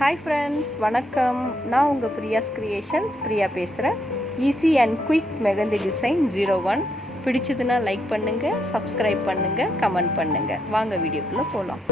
Hi friends, வணக்கம். நான் உங்கள் பிரியாஸ் கிரியேஷன்ஸ் பிரியா பேசுகிறேன். Easy and quick mehndi design 01 பிடிச்சதுன்னா லைக் பண்ணுங்கள், சப்ஸ்கிரைப் பண்ணுங்கள், கமெண்ட் பண்ணுங்கள். வாங்க வீடியோக்குள்ளே போகலாம்.